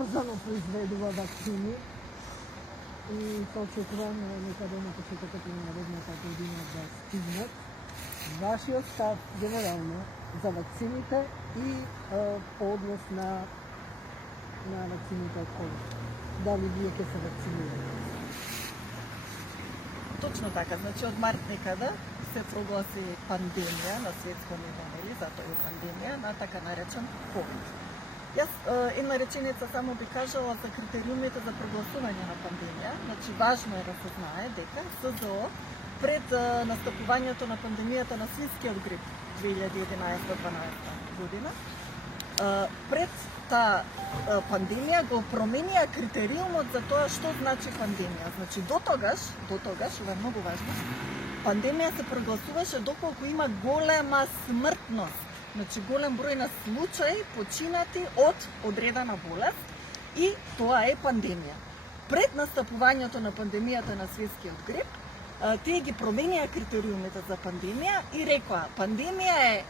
Брзано произведува вакцини и се очекуваме некаде на почетокот на наредната година да стигнат. Вашиот став генерално за вакцините и по однос на вакцините од COVID. Дали вие ќе се вакцинирате? Точно така, значи од март некада се прогласи пандемија на светско ниво, нели, затоа е пандемија на така наречен COVID. Јас една реченица само би кажала за критериумите за прогласување на пандемија. Значи важно е да се знае дека СЗО пред настапувањето на пандемијата на свинскиот грип 2011-2012 година, пред таа пандемија го променија критериумот за тоа што значи пандемија. Значи до тогаш, ова е многу важно, пандемија се прогласуваше доколку има голема смртност. Значи голем број на случаи починати од одредена болест и тоа е пандемија. Пред настапувањето на пандемијата на свинскиот грип, тие ги променија критериумите за пандемија и рекоа, пандемија е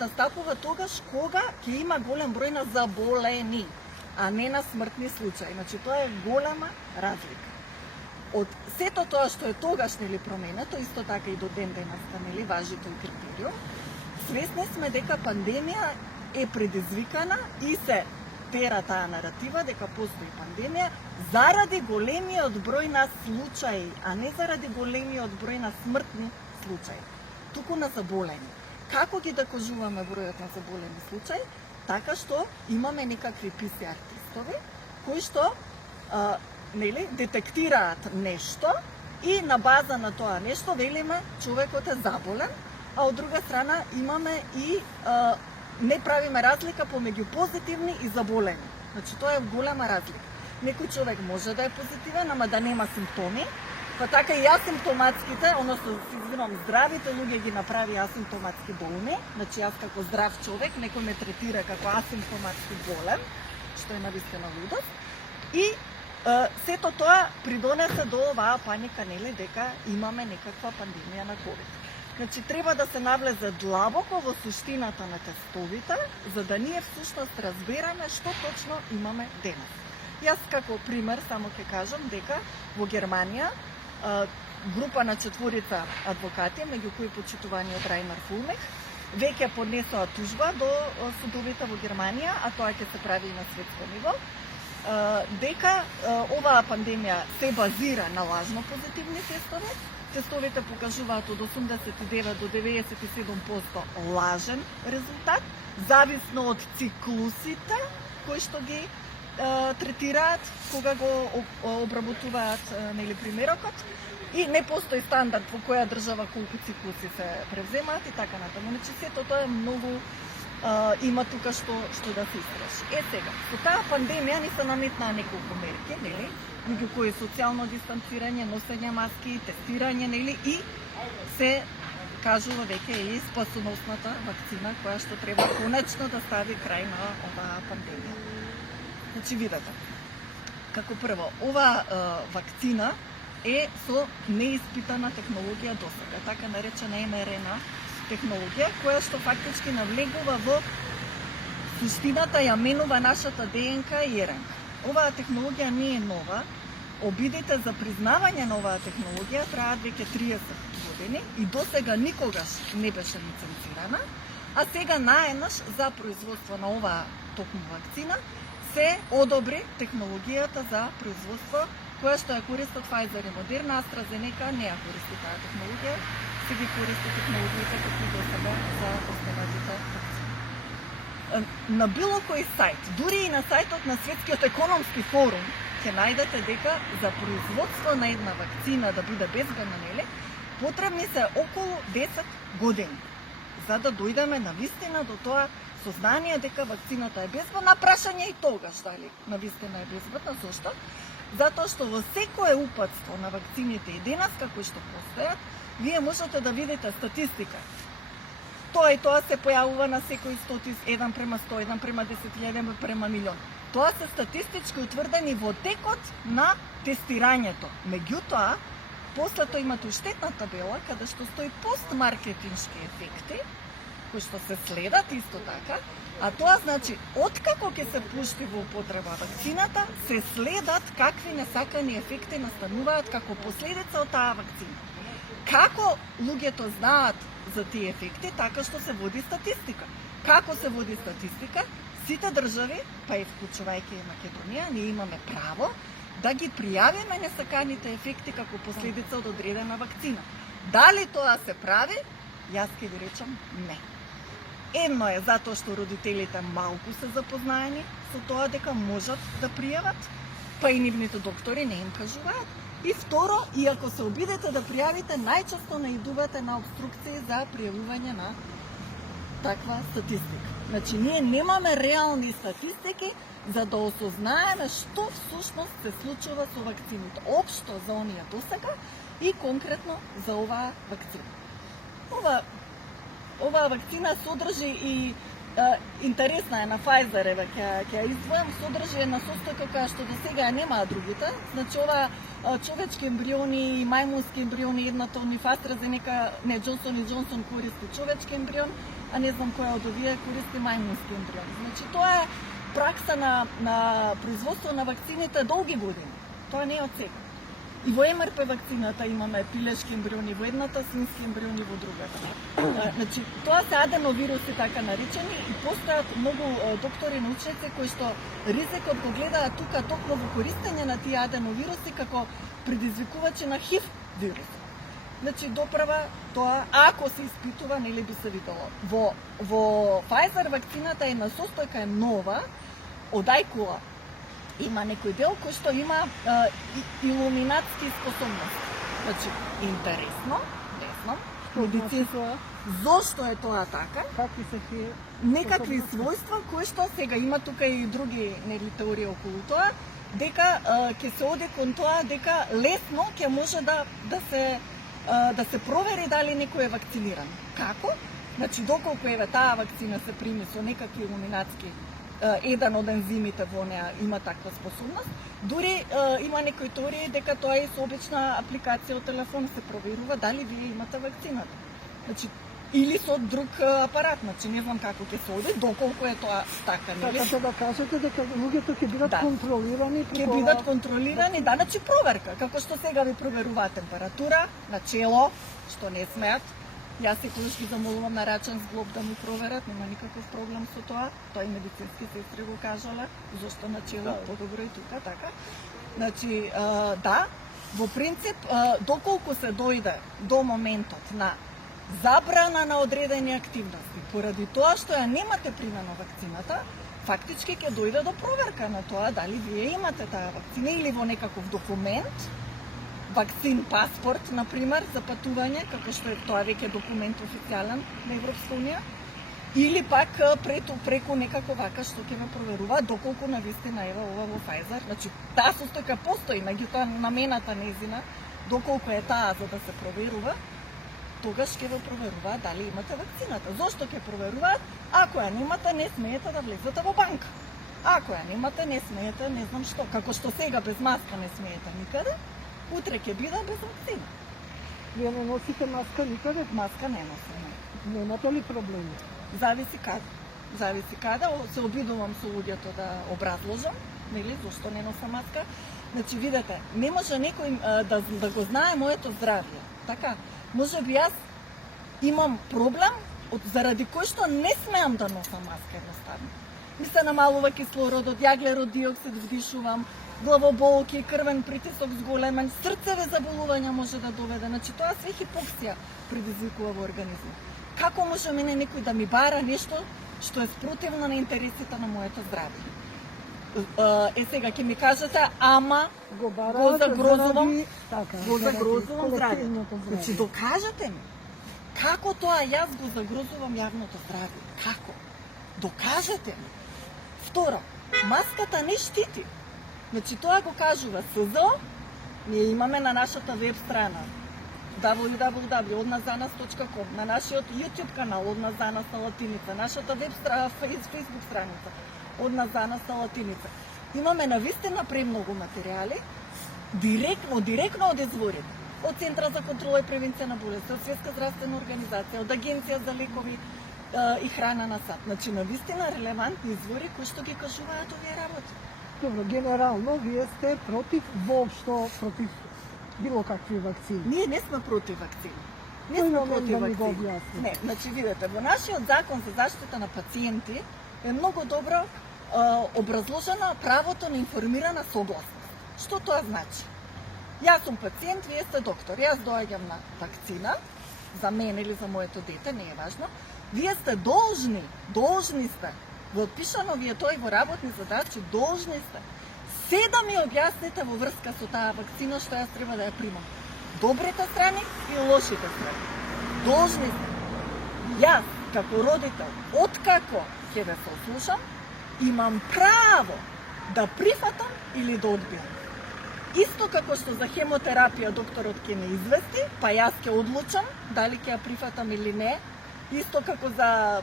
настапува тогаш кога ќе има голем број на заболени, а не на смртни случаи. Значи тоа е голема разлика. Од сето тоа што е тогаш нели променето, исто така и до ден денеска нели важи тој критериум. Свесни сме дека пандемија е предизвикана и се тера таа наратива дека постои пандемија заради големиот број на случаи, а не заради големиот број на смртни случаи, туку на заболени. Како ги докажуваме бројот на заболени случаи? Така што имаме некакви PCR тестови кои што нели детектираат нешто и на база на тоа нешто велиме човекот е заболен, а од друга страна имаме и не правиме разлика помеѓу позитивни и заболени. Значи тоа е голема разлика. Некој човек може да е позитивен, ама да нема симптоми, па така и асимптоматските, односно здравите луѓе ги направи асимптоматски болни. Значи јас како здрав човек, некој ме третира како асимптоматски болен, што е навистина лудост. И сето тоа придонесе до оваа паника, нели, дека имаме некаква пандемија на COVID. Значи, треба да се навлезе длабоко во суштината на тестовите, за да ние всушност разбераме што точно имаме денес. Јас како пример само ќе кажам дека во Германија група на 4 адвокати, меѓу кои почитуваниот Райнар Фулмех, веќе поднесоа тужба до судовите во Германија, а тоа ќе се прави и на светско ниво, дека оваа пандемија се базира на лажно позитивни тестове. Тестовите покажуваат од 89 до 97% лажен резултат, зависно од циклусите кои што ги третираат кога го обработуваат нели примерокот, и не постои стандард во која држава колку циклуси се превземаат и така натаму. Значи сето тоа е многу има тука што да се истражи. Сега, со таа пандемија ни се наметнаа неколку мерки, нели, меѓу кои социјално дистанцирање, носење маски, тестирање, нели, и се кажува веќе и спасоносната вакцина која што треба конечно да стави крај на оваа пандемија. Значи видете, како прво, оваа вакцина е со неиспитана технологија досега, така наречена mRNA технологија, која што фактички навлегува во суштината, ја менува нашата ДНК и РНК. Оваа технологија не е нова. Обидите за признавање на оваа технологија траат веќе 30 години и досега никогаш не беше лицензирана, а сега наеднаш за производство на оваа токму вакцина се одобри технологијата за производство која што ја користат Pfizer и Moderna. AstraZeneca не ја користи таа технологија, се ги користи технологиите како досега за останатите вакцини. На било кој сајт, дури и на сајтот на Светскиот економски форум, ќе најдете дека за производство на една вакцина да биде безбедна, нели, потребни се околу 10 години за да дојдеме на вистина до тоа сознание дека вакцината е безбедна. Прашање и тогаш дали на вистина е безбедна. Зошто? Затоа што во секое упатство на вакцините и денес како што постојат, вие можете да видите статистика. Тоа и тоа се појавува на секој 1 према 100, 1 према 10.000, 1 према милион. Тоа се статистички утврдени во текот на тестирањето. Меѓутоа, после тоа имате штетна табела каде што стои постмаркетиншки ефекти, кои што се следат исто така, А тоа значи, откако ќе се пушти во употреба вакцината, се следат какви несакани ефекти настануваат како последица од таа вакцина. Како луѓето знаат за тие ефекти, така што се води статистика. Како се води статистика? Сите држави, па и вклучувајќи и Македонија, ние имаме право да ги пријавиме несаканите ефекти како последица од одредена вакцина. Дали тоа се прави? Јас ќе ви речам не. Едно е затоа што родителите малку се запознаени со тоа дека можат да пријават, па и нивните доктори не им кажуваат. И второ, иако се обидете да пријавите, најчесто наидувате на обструкции за пријавување на таква статистика. Значи, ние немаме реални статистики за да осознаеме што всушност се случува со вакцините. Општо за оние досега и конкретно за оваа вакцина. Оваа вакцина содржи и интересна е на Pfizer, еве ќе ја издвојам, содржи една состојка која што до сега ја немаат другите. Значи ова човечки ембриони и мајмунски ембриони, едната од нив AstraZeneca, не Johnson & Johnson користи човечки ембрион, а не знам која од овие користи мајмунски ембрион. Значи тоа е пракса на производство на вакцините долги години. Тоа не е од сега. И во МРП вакцината имаме пилешки ембриони во едната, свински ембриони во другата. Значи, тоа се аденовируси така наречени и постојат многу доктори научници кои што ризикот го гледаат тука токму во користење на тие аденовируси како предизвикувачи на ХИВ вирус. Значи, доправа тоа, ако се испитува, нели би се видело. Во Pfizer вакцината е на состојка е нова, од ајкула. Има некој дел кој што има илуминатски способности. Значи, интересно, не знам, медицинско. Зошто е тоа така? Какви се тие? Некакви својства кои што сега има тука и други нели теории околу тоа, дека ќе се оди кон тоа дека лесно ќе може да се провери дали некој е вакциниран. Како? Значи, доколку еве таа вакцина се прими со некакви илуминатски, еден од ензимите во неа има таква способност, дури има некои теории дека тоа е со обична апликација од телефон се проверува дали вие имате вакцината. Значи, или со друг апарат, значи не знам како ќе се оди, доколку е тоа така, нели? Така да кажете дека луѓето ќе бидат контролирани? Ќе бидат контролирани, да, значи проверка, како што сега ви проверуваат температура, начело, што не смеат. Јас секогаш ги замолувам на рачен зглоб да му проверат, нема никаков проблем со тоа. Тоа и медицински сестри го кажале, зашто начело подобро и тука, така. Значи, да, во принцип, доколку се дојде до моментот на забрана на одредени активности, поради тоа што ја немате примено вакцината, фактички ќе дојде до проверка на тоа дали вие имате таа вакцина или во некаков документ, вакцин паспорт, например, за патување, како што е тоа веќе документ официјален на Европска унија, или пак преку некако вака што ќе ме проверува доколку навистина ева ова во Pfizer. Значи, таа состојка постои, меѓутоа намената незина, доколку е таа за да се проверува, тогаш ќе ве проверуваат дали имате вакцината. Зошто ќе проверуваат? Ако ја немате, не смеете да влезете во банка. Ако ја немате, не смеете, не знам што. Како што сега без маска не смеете никаде, утре ќе биде без вакцина. Вие не носите маска никаде? Маска не носиме. Немате ли проблеми? Зависи каде. Зависи каде. Се обидувам со луѓето да образложам, нели, зошто не носа маска. Значи, видете, не може некој да го знае моето здравје. Така, може би јас имам проблем заради кој што не смеам да носа маска едноставно. Ми се намалува кислородот, јаглерод диоксид вдишувам, главоболки, крвен притисок зголемен, срцеви заболувања може да доведе. Значи, тоа све хипоксија предизвикува во организмот. Како може мене некој да ми бара нешто што е спротивно на интересите на моето здравје? Сега ќе ми кажете, ама го загрозувам здравјето. Значи, докажете ми. Како тоа јас го загрозувам јавното здравје? Како? Докажете ми. Второ, маската не штити. Значи, тоа го кажува СЗО, ние имаме на нашата веб страна www.odnazanas.com, на нашиот YouTube канал Од нас за нас на латиница, нашата веб страна, Facebook страница Од нас за нас на латиница. Имаме навистина премногу материјали, директно од изворите. Од Центра за контрола и превенција на болести, од Светска здравствена организација, од Агенција за лекови и храна на сад. Значи, навистина релевантни извори кои што ги кажуваат овие работи. Добро, генерално, вие сте против воопшто, против било какви вакцини. Ние не сме против вакцини. Не Кој сме момент против да ми го вакцини. објасните? Не, значи видете, во нашиот закон за заштита на пациенти е многу добро образложено правото на информирана согласност. Што тоа значи? Јас сум пациент, вие сте доктор. Јас доаѓам на вакцина, за мене или за моето дете, не е важно. Вие сте должни сте, во отпишано ви е тој во работни задачи, должни сте се да ми објасните во врска со таа вакцина што јас треба да ја примам. Добрите страни и лошите страни. Должни сте. Јас, како родител, откако ќе ве сослушам, имам право да прифатам или да одбијам. Исто како што за хемотерапија докторот ќе ме извести, па јас ќе одлучам дали ќе ја прифатам или не. Исто како за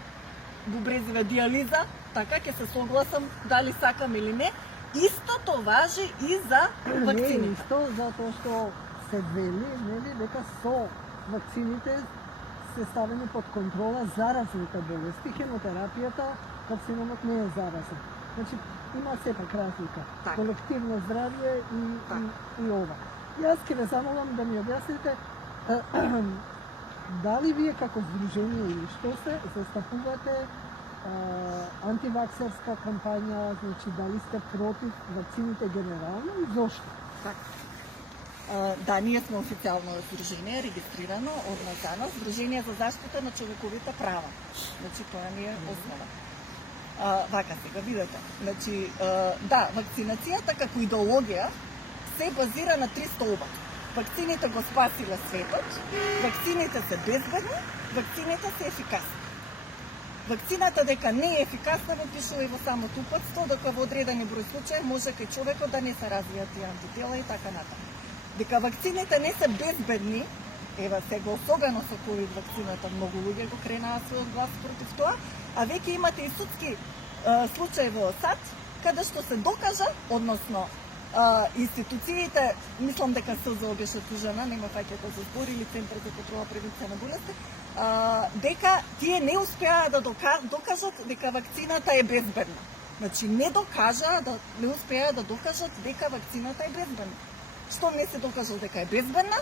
бубрезива диализа, така ќе се согласам дали сакам или не. Истото важи и за Не е вакцините. исто, затоа што се вели, нели, дека со вакцините се ставени под контрола заразните болести. Хемотерапијата, карциномот не е заразен. Значи, има сепак разлика. Така. Колективно здравје Така. и ова. Јас ќе ве замолам да ми објасните дали вие како здружение или што се застапувате антиваксерска кампања, значи дали сте против вакцините генерално и зошто? Да, ние сме официјално здружение, регистрирано од НАЗАНО, Здружение за заштита на човековите права. Значи, тоа ни е основа. Вака сега, видете. Значи, да, вакцинацијата како идеологија се базира на 3 столба. Вакцините го спасиле светот, вакцините се безбедни, вакцините се ефикасни. Вакцината дека не е ефикасна го пишува и во самото упатство, дека во одредени број случаи може кај човекот да не се развијат тие антитела и така натаму. Дека вакцините не се безбедни, ева сега особено со ковид вакцината многу луѓе го кренаа својот глас против тоа, а веќе имате и судски случаи во САД, каде што се докажа, односно институциите, мислам дека СЗО беше тужена, нема фаќате за збор или Центар за контрола превенција на болести, дека тие не успеа да докажат дека вакцината е безбедна. Значи не успеа да докажат дека вакцината е безбедна. Што не се докажа дека е безбедна,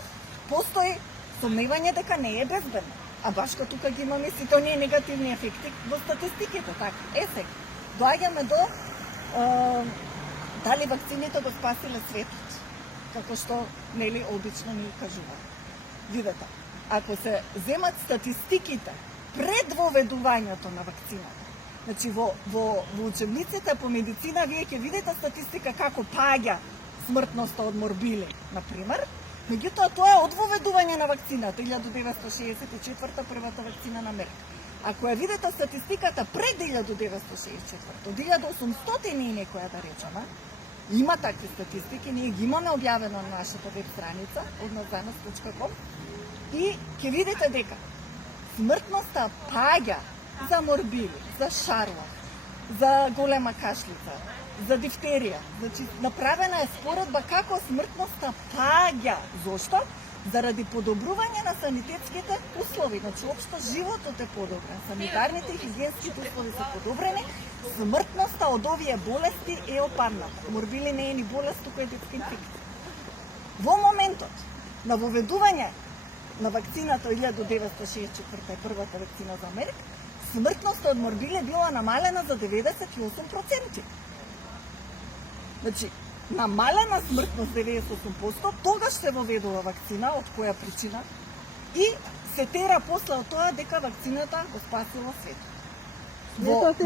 постои сомневање дека не е безбедна. А баш тука ги имаме сите оние негативни ефекти во статистиките, така. Сега, доаѓаме до дали вакцините го спасиле светот, како што нели обично ни кажуваат. Видете, ако се земат статистиките пред воведувањето на вакцината, значи во учебниците по медицина вие ќе видите статистика како паѓа смртноста од морбили, например, меѓутоа тоа е од воведување на вакцината 1964 првата вакцина на Мерк. Ако ја видите статистиката пред 1964, од 1800 и некоја да речеме, има такви статистики, ние ги имаме објавено на нашата веб страница од nazanos.com и ќе видите дека смртноста паѓа за морбили, за шарла, за голема кашлица, за дифтерија. Значи, направена е споредба како смртноста паѓа. Зошто? Заради подобрување на санитетските услови. Значи, општо животот е подобрен. Санитарните и хигиенските услови се подобрени. Смртноста од овие болести е опадната. Морбили не е ни болест, туку е детска инфекција. Во моментот на воведување на вакцината 1964 првата вакцина за Мерк, смртноста од морбили била намалена за 98%. Значи, намалена смртност 98%, тогаш се воведува вакцина, од која причина, и се тера после од тоа дека вакцината го спасила светот.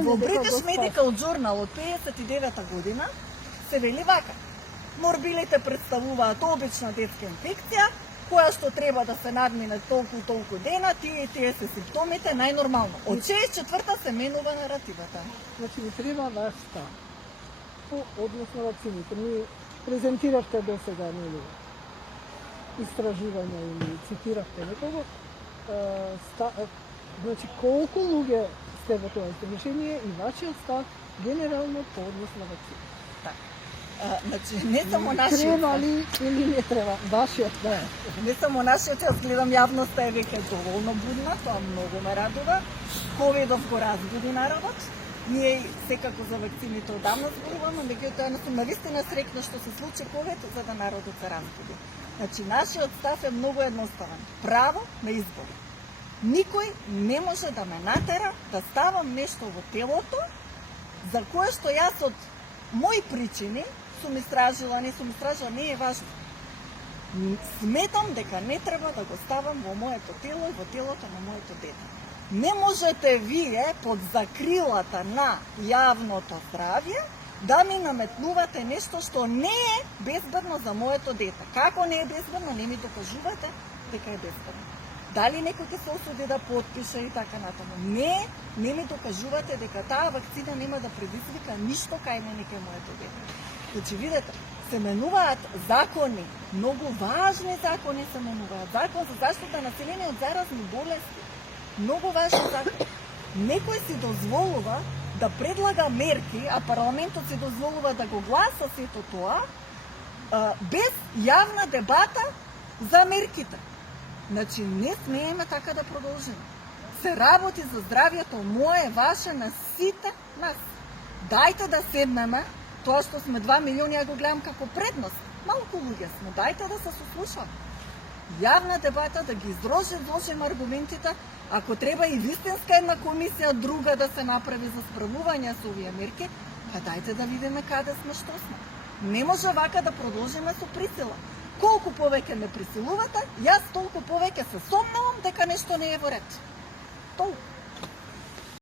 Во British Medical Journal од 59 година се вели вака: морбилите представуваат обична детска инфекција, која што треба да се надмине толку дена, тие се симптомите најнормално. Од 64-та се менува наративата. Значи ви треба ваш став по односно вакцините. Ми презентиравте до сега, нели, истражување или цитиравте некого. Значи, колку луѓе сте во тоа здружение и вашиот став генерално по однос на вакцина? Значи, не само нашиот Треба ли или не треба? Вашиот, да. Не само нашиот, јас гледам јавноста е веќе доволно будна, тоа многу ме радува. ковидов го разбуди народот. Ние секако за вакцините одамна зборуваме, меѓутоа јас сум навистина среќна што се случи ковид, за да народот се разбуди. Значи, нашиот став е многу едноставен. Право на избор. Никој не може да ме натера да ставам нешто во телото за кое што јас од мои причини сум истражила, не е важно. Сметам дека не треба да го ставам во моето тело и во телото на моето дете. Не можете вие под закрилата на јавното здравје да ми наметнувате нешто што не е безбедно за моето дете. Како не е безбедно, не ми докажувате дека е безбедно. Дали некој ќе се осуди да потпише и така натаму. Не ми докажувате дека таа вакцина нема да предизвика ништо кај мене кај моето дете. Значи, видете, се менуваат закони, многу важни закони се менуваат. Закон за заштита население од заразни болести. Многу важен закон. Некој си дозволува да предлага мерки, а парламентот си дозволува да го гласа сето тоа, без јавна дебата за мерките. Значи, не смееме така да продолжиме. Се работи за здравјето мое, ваше, на сите нас. Дајте да седнеме, тоа што сме 2 милиони, ја го гледам како предност. Малку луѓе сме, дајте да се сослушаме. Јавна дебата, да ги изложим аргументите, ако треба и вистинска една комисија друга да се направи за справување со овие мерки, па дајте да видиме каде сме, што сме. Не може вака да продолжиме со присила. Колку повеќе ме присилувате, јас толку повеќе се сомневам дека нешто не е во ред. Толку.